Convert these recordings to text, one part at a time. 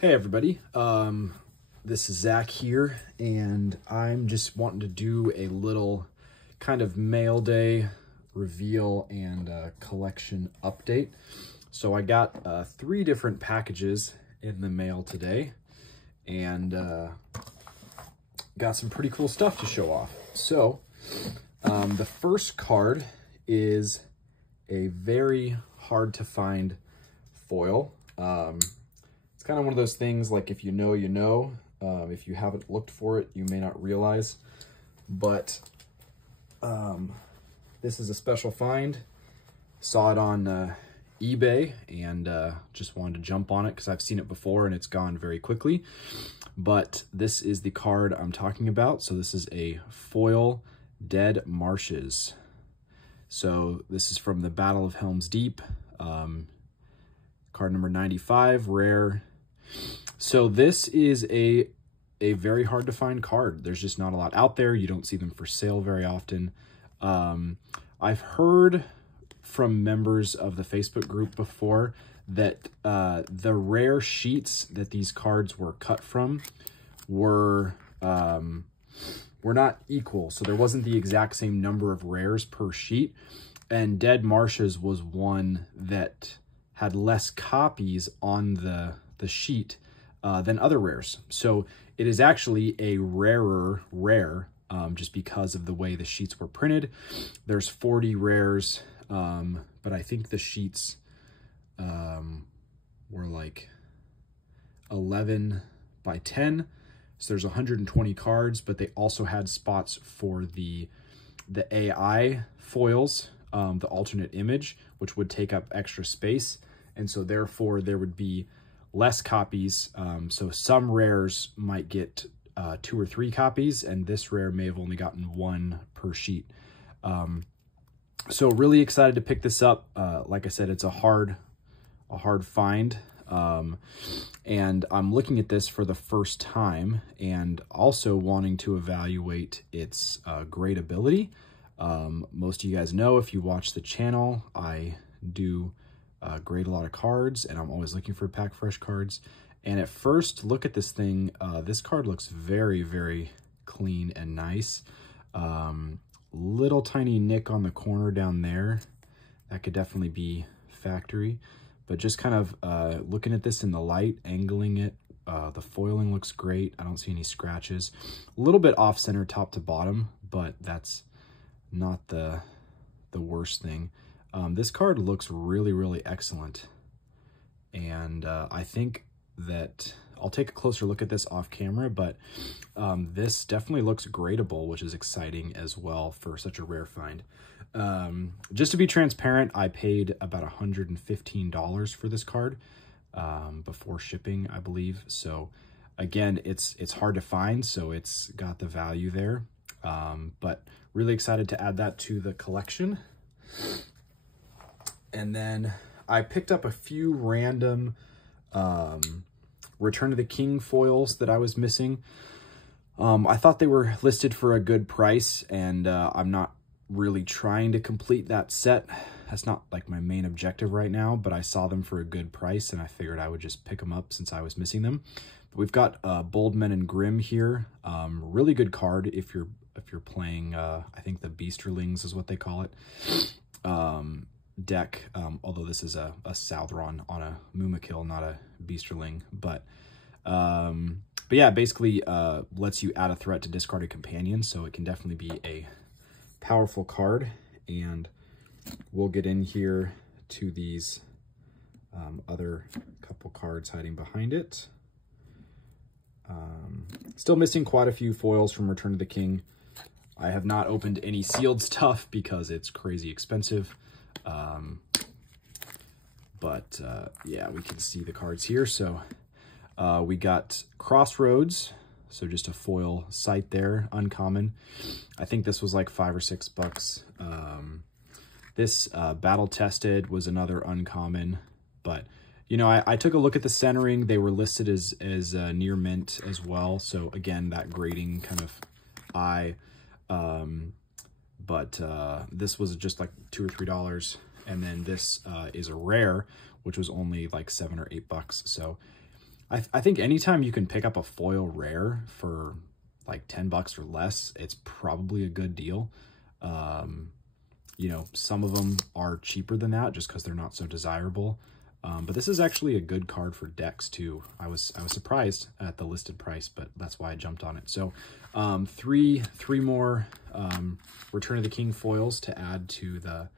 Hey everybody, this is Zach here, and I'm just wanting to do a little kind of mail day reveal and collection update. So I got 3 different packages in the mail today, and got some pretty cool stuff to show off. So the first card is a very hard to find foil. It's kind of one of those things, like if you know, you know. If you haven't looked for it, you may not realize. But this is a special find. Saw it on eBay and just wanted to jump on it because I've seen it before and it's gone very quickly. But this is the card I'm talking about. So this is a foil Dead Marshes. So this is from the Battle of Helm's Deep. Card number 95, rare. So this is a very hard to find card. There's just not a lot out there. You don't see them for sale very often. I've heard from members of the Facebook group before that the rare sheets that these cards were cut from were not equal. So there wasn't the exact same number of rares per sheet. And Dead Marshes was one that had less copies on the sheet than other rares. So it is actually a rarer rare just because of the way the sheets were printed. There's 40 rares, but I think the sheets were like 11 by 10. So there's 120 cards, but they also had spots for the AI foils, the alternate image, which would take up extra space. And so therefore there would be less copies. So some rares might get 2 or 3 copies, and this rare may have only gotten 1 per sheet. So really excited to pick this up. Like I said, it's a hard find. And I'm looking at this for the first time and also wanting to evaluate its gradability. Most of you guys know, if you watch the channel, I do grade a lot of cards, and I'm always looking for pack fresh cards. And at first look at this thing, this card looks very, very clean and nice. Little tiny nick on the corner down there. That could definitely be factory. But just kind of looking at this in the light, angling it, the foiling looks great. I don't see any scratches. A little bit off center top to bottom, but that's not the worst thing. This card looks really, really excellent. And I think that I'll take a closer look at this off camera, but this definitely looks gradable, which is exciting as well for such a rare find. Just to be transparent, I paid about $115 for this card before shipping, I believe. So again, it's hard to find, so it's got the value there. But really excited to add that to the collection. And then I picked up a few random Return of the King foils that I was missing. I thought they were listed for a good price, and I'm not really trying to complete that set. That's not like my main objective right now, but I saw them for a good price, and I figured I would just pick them up since I was missing them. But we've got Bold Men and Grim here. Really good card if you're playing, I think the Beasterlings is what they call it. Deck, although this is a Southron on a Mumakil, not a Beasterling, but yeah, basically lets you add a threat to discard a companion, so it can definitely be a powerful card. And we'll get in here to these other couple cards hiding behind it. Still missing quite a few foils from Return of the King. I have not opened any sealed stuff because it's crazy expensive. But yeah, we can see the cards here. So we got Crossroads, so just a foil sight there, uncommon. I think this was like $5 or $6. This Battle Tested was another uncommon, but you know, I took a look at the centering. They were listed as near mint as well. So again, that grading kind of eye. But this was just like $2 or $3. And then this is a rare, which was only like $7 or $8. So I think anytime you can pick up a foil rare for like 10 bucks or less, it's probably a good deal. You know, some of them are cheaper than that just because they're not so desirable. But this is actually a good card for decks too. I was surprised at the listed price, but that's why I jumped on it. So three more Return of the King foils to add to the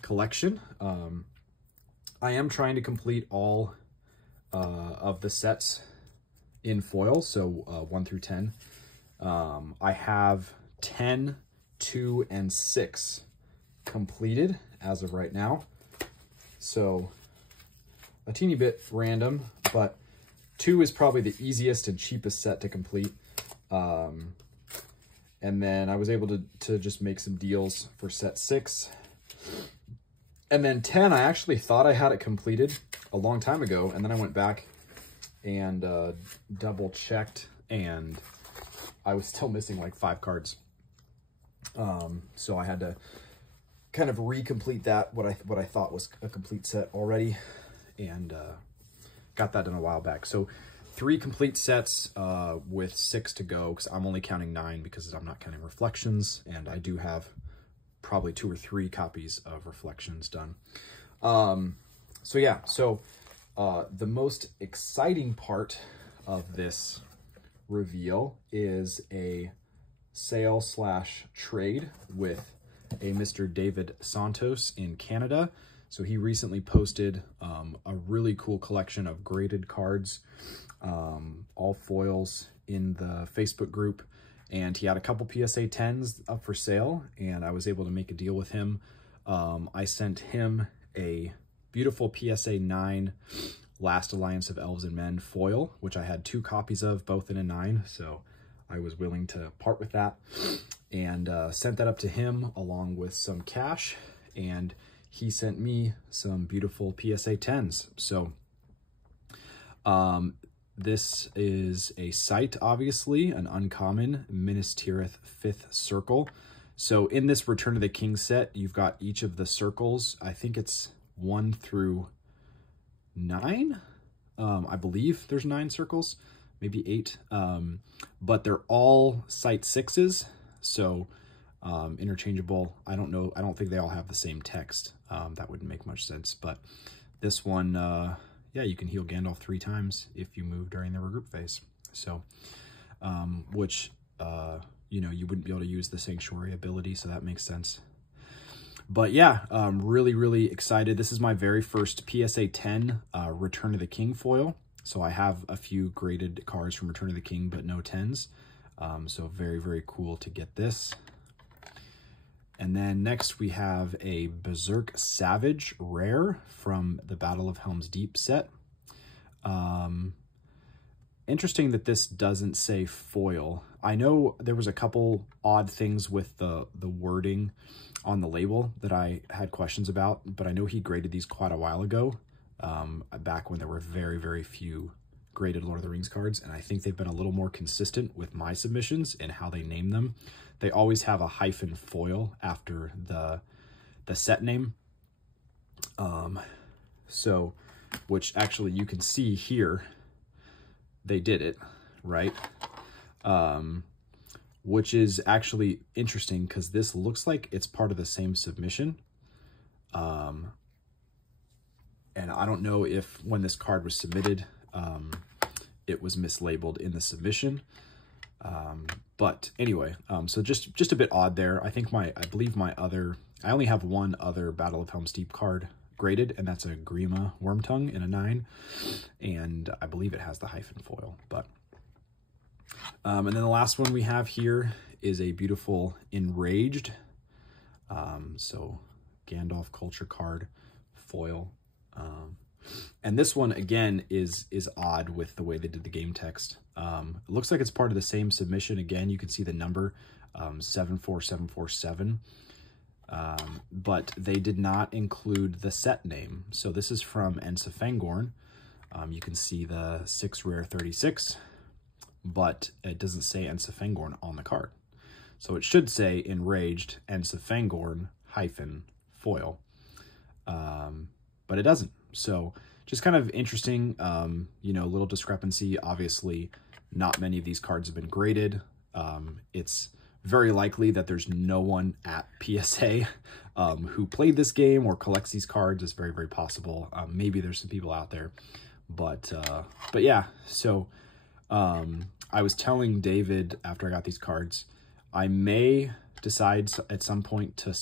collection. I am trying to complete all of the sets in foil, so 1 through 10. I have 10, 2, and 6 completed as of right now. So a teeny bit random, but 2 is probably the easiest and cheapest set to complete. And then I was able to just make some deals for set 6. And then 10, I actually thought I had it completed a long time ago, and then I went back and double checked, and I was still missing like 5 cards. So I had to kind of recomplete that, what I thought was a complete set already, and got that done a while back. So 3 complete sets with 6 to go, because I'm only counting 9 because I'm not counting Reflections, and I do have probably 2 or 3 copies of Reflections done. So yeah, so the most exciting part of this reveal is a sale/trade with a Mr. David Santos in Canada. So he recently posted a really cool collection of graded cards, all foils, in the Facebook group, and he had a couple PSA 10s up for sale, and I was able to make a deal with him. I sent him a beautiful PSA 9 Last Alliance of Elves and Men foil, which I had 2 copies of, both in a 9, so I was willing to part with that, and sent that up to him along with some cash, and he sent me some beautiful PSA 10s. So this is a sight, obviously, an uncommon Minas Tirith 5th Circle. So in this Return of the King set, you've got each of the circles. I think it's 1 through 9. I believe there's 9 circles, maybe 8. But they're all Sight 6s, so interchangeable. I don't know. I don't think they all have the same text. That wouldn't make much sense. But this one, yeah, you can heal Gandalf 3 times if you move during the regroup phase. So, which, you know, you wouldn't be able to use the Sanctuary ability, so that makes sense. But yeah, really, really excited. This is my very first PSA 10 Return of the King foil. So I have a few graded cards from Return of the King, but no 10s. So very, very cool to get this. And then next we have a Berserk Savage rare from the Battle of Helm's Deep set. Interesting that this doesn't say foil. I know there was a couple odd things with the wording on the label that I had questions about, but I know he graded these quite a while ago, back when there were very, very few graded Lord of the Rings cards, and I think they've been a little more consistent with my submissions and how they name them. They always have a hyphen foil after the set name. So, which actually you can see here, they did it, right? Which is actually interesting because this looks like it's part of the same submission. And I don't know if when this card was submitted, it was mislabeled in the submission. But anyway, so just a bit odd there. I think I only have one other Battle of Helm's Deep card graded, and that's a Grima Wormtongue in a 9. And I believe it has the hyphen foil, but and then the last one we have here is a beautiful Enraged. So Gandalf culture card foil. And this one again is odd with the way they did the game text. It looks like it's part of the same submission. Again, you can see the number 74747. But they did not include the set name. So this is from Ensafangorn. You can see the 6 rare 36. But it doesn't say Ensafangorn on the card. So it should say Enraged Ensafangorn hyphen foil. But it doesn't. So just kind of interesting, you know, little discrepancy. Obviously, not many of these cards have been graded. It's very likely that there's no one at PSA who played this game or collects these cards. It's very, very possible. Maybe there's some people out there, but yeah. So I was telling David after I got these cards, I may decide at some point to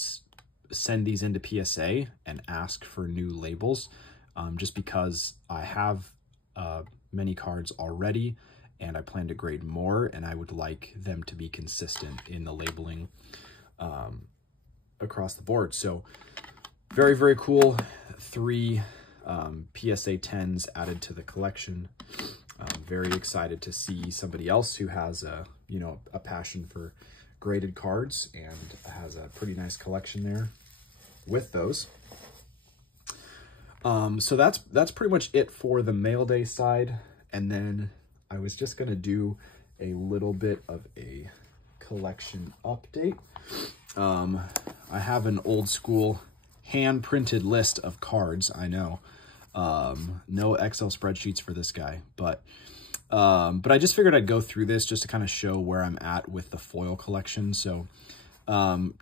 send these into PSA and ask for new labels, just because I have many cards already and I plan to grade more, and I would like them to be consistent in the labeling across the board. So very, very cool. 3 PSA 10s added to the collection. I'm very excited to see somebody else who has a, you know, a passion for graded cards and has a pretty nice collection there with those. So that's pretty much it for the mail day side. And then I was just going to do a little bit of a collection update. I have an old school hand printed list of cards. I know, no Excel spreadsheets for this guy, but I just figured I'd go through this just to kind of show where I'm at with the foil collection. So,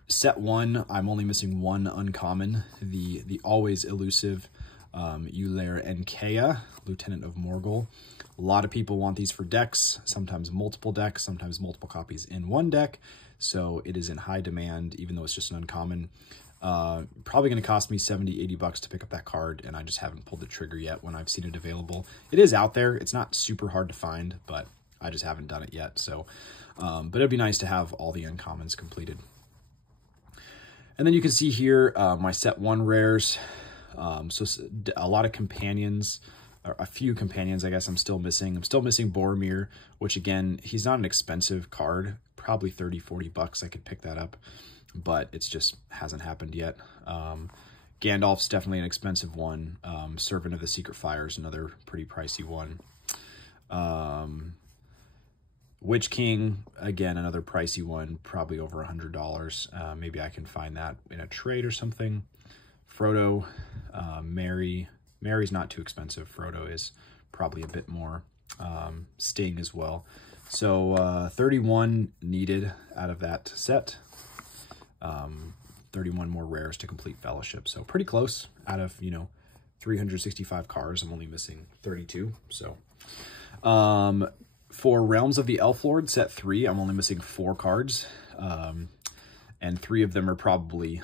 set 1, I'm only missing 1 uncommon, the always elusive, Ulair Enkea, Lieutenant of Morgul. A lot of people want these for decks, sometimes multiple decks, sometimes multiple copies in one deck. So it is in high demand, even though it's just an uncommon. Probably going to cost me 70, 80 bucks to pick up that card, and I just haven't pulled the trigger yet when I've seen it available. It is out there. It's not super hard to find, but I just haven't done it yet. So, but it'd be nice to have all the uncommons completed. And then you can see here my set 1 rares. So a lot of companions, or a few companions, I guess I'm still missing. I'm still missing Boromir, which again, he's not an expensive card, probably 30, 40 bucks. I could pick that up, but it's just hasn't happened yet. Gandalf's definitely an expensive one. Servant of the Secret Fire is another pretty pricey one. Witch King, again, another pricey one, probably over $100. Maybe I can find that in a trade or something. Frodo, Mary's not too expensive. Frodo is probably a bit more. Sting as well. So 31 needed out of that set. 31 more rares to complete Fellowship. So pretty close. Out of, you know, 365 cards, I'm only missing 32. So for Realms of the Elf-Lord, set 3, I'm only missing 4 cards. And 3 of them are probably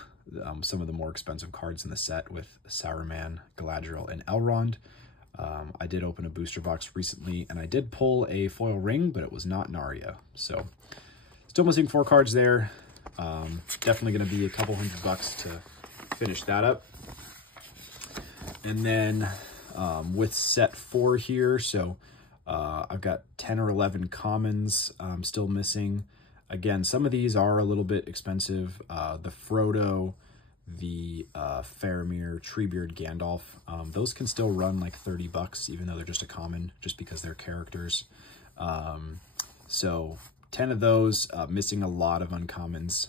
some of the more expensive cards in the set, with Saruman, Galadriel, and Elrond. I did open a booster box recently, and I did pull a foil ring, but it was not Narya. So still missing 4 cards there. Definitely going to be a couple $100 to finish that up. And then with set 4 here, so I've got 10 or 11 commons still missing. Again, some of these are a little bit expensive. The Frodo, the Faramir, Treebeard, Gandalf, those can still run like 30 bucks, even though they're just a common, just because they're characters. So 10 of those, missing a lot of uncommons.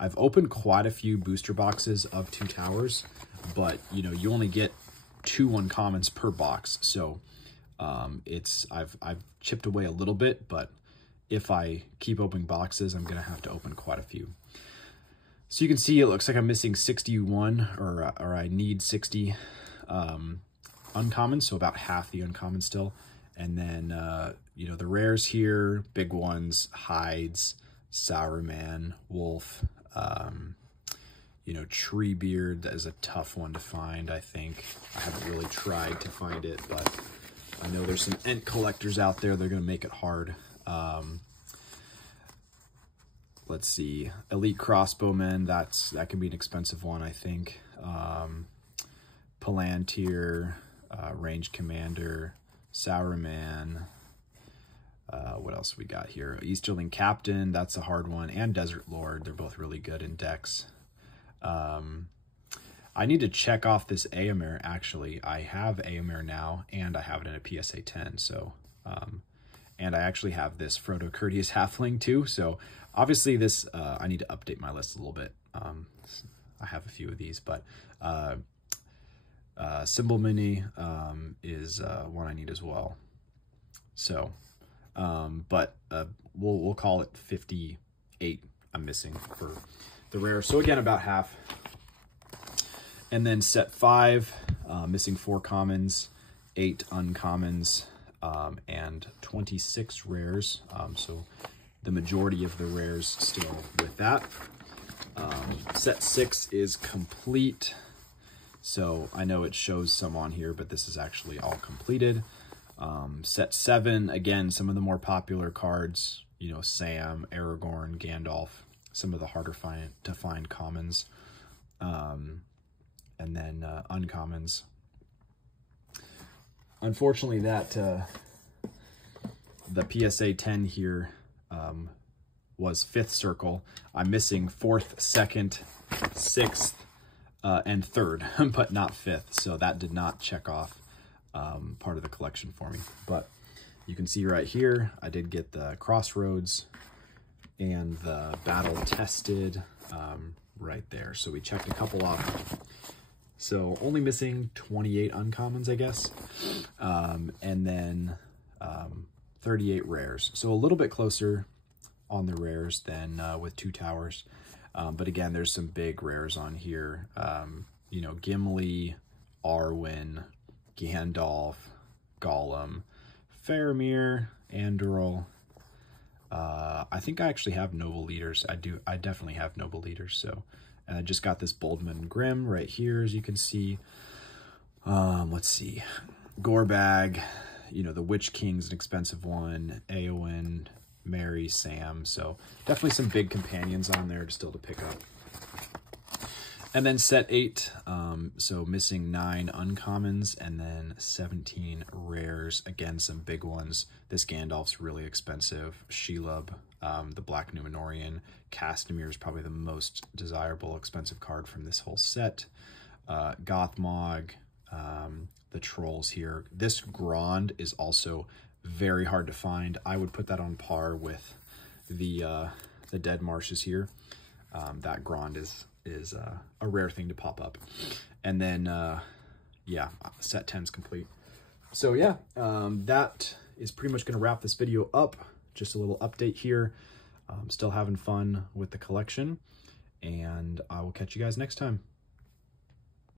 I've opened quite a few booster boxes of Two Towers, but you know, you only get 2 uncommons per box. So I've chipped away a little bit, but if I keep opening boxes, I'm going to have to open quite a few. So you can see it looks like I'm missing 61, or I need 60 uncommons, so about half the uncommon still. And then, you know, the rares here, big ones, Hides, Saruman, Wolf, you know, Treebeard, that is a tough one to find, I think. I haven't really tried to find it, but I know there's some Ent collectors out there. They're going to make it hard. Let's see, Elite Crossbowmen, that can be an expensive one, I think. Palantir, Range Commander, Saruman, what else we got here? Easterling Captain, that's a hard one, and Desert Lord, they're both really good in decks. I need to check off this Éomer, actually. I have Éomer now, and I have it in a PSA 10, so... and I actually have this Frodo Courteous Halfling too, so obviously this, I need to update my list a little bit. I have a few of these, but Symbol Mini is one I need as well. So, but we'll call it 58 I'm missing for the rare. So again, about half. And then set 5, missing 4 commons, 8 uncommons, and 26 rares. So the majority of the rares still with that. Set 6 is complete. So I know it shows some on here, but this is actually all completed. Set 7, again, some of the more popular cards, you know, Sam, Aragorn, Gandalf, some of the harder to find commons, and then uncommons. Unfortunately, that the PSA 10 here was 5th circle. I'm missing 4th, 2nd, 6th, and 3rd, but not 5th. So that did not check off part of the collection for me. But you can see right here, I did get the Crossroads and the Battle Tested right there. So we checked a couple off. So only missing 28 uncommons, I guess. And then 38 rares. So a little bit closer on the rares than with Two Towers. But again, there's some big rares on here. You know, Gimli, Arwen, Gandalf, Gollum, Faramir, Anduril. I think I actually have Noble Leaders. I definitely have Noble Leaders. So, and I just got this Boldman Grimm right here, as you can see. Let's see, Gorbag. You know, the Witch King's an expensive one. Eowyn, Mary, Sam. So definitely some big companions on there still to pick up. And then set 8, so missing 9 uncommons and then 17 rares. Again, some big ones. This Gandalf's really expensive. Shelob, the Black Númenórean. Castamere is probably the most desirable, expensive card from this whole set. Gothmog, the Trolls here. This Grond is also very hard to find. I would put that on par with the Dead Marshes here. That Grond is a rare thing to pop up. And then, yeah, set 10's complete. So yeah, that is pretty much going to wrap this video up. Just a little update here. Still having fun with the collection, and I will catch you guys next time.